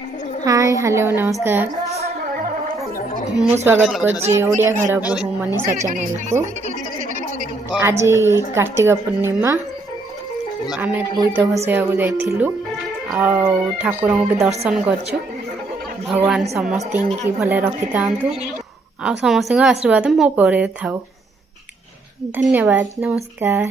Hi hello नमस्कार। मु स्वागत करछि ओडिया घर बहु मनीषा चैनल को। आज कार्तिक पूर्णिमा आमे बोईत भसैया को जाइथिलु आ ठाकुर को भी दर्शन करछु। भगवान समस्त की भले रखि तांतु आ समस्त आशीर्वाद मो पर थाउ। धन्यवाद नमस्कार।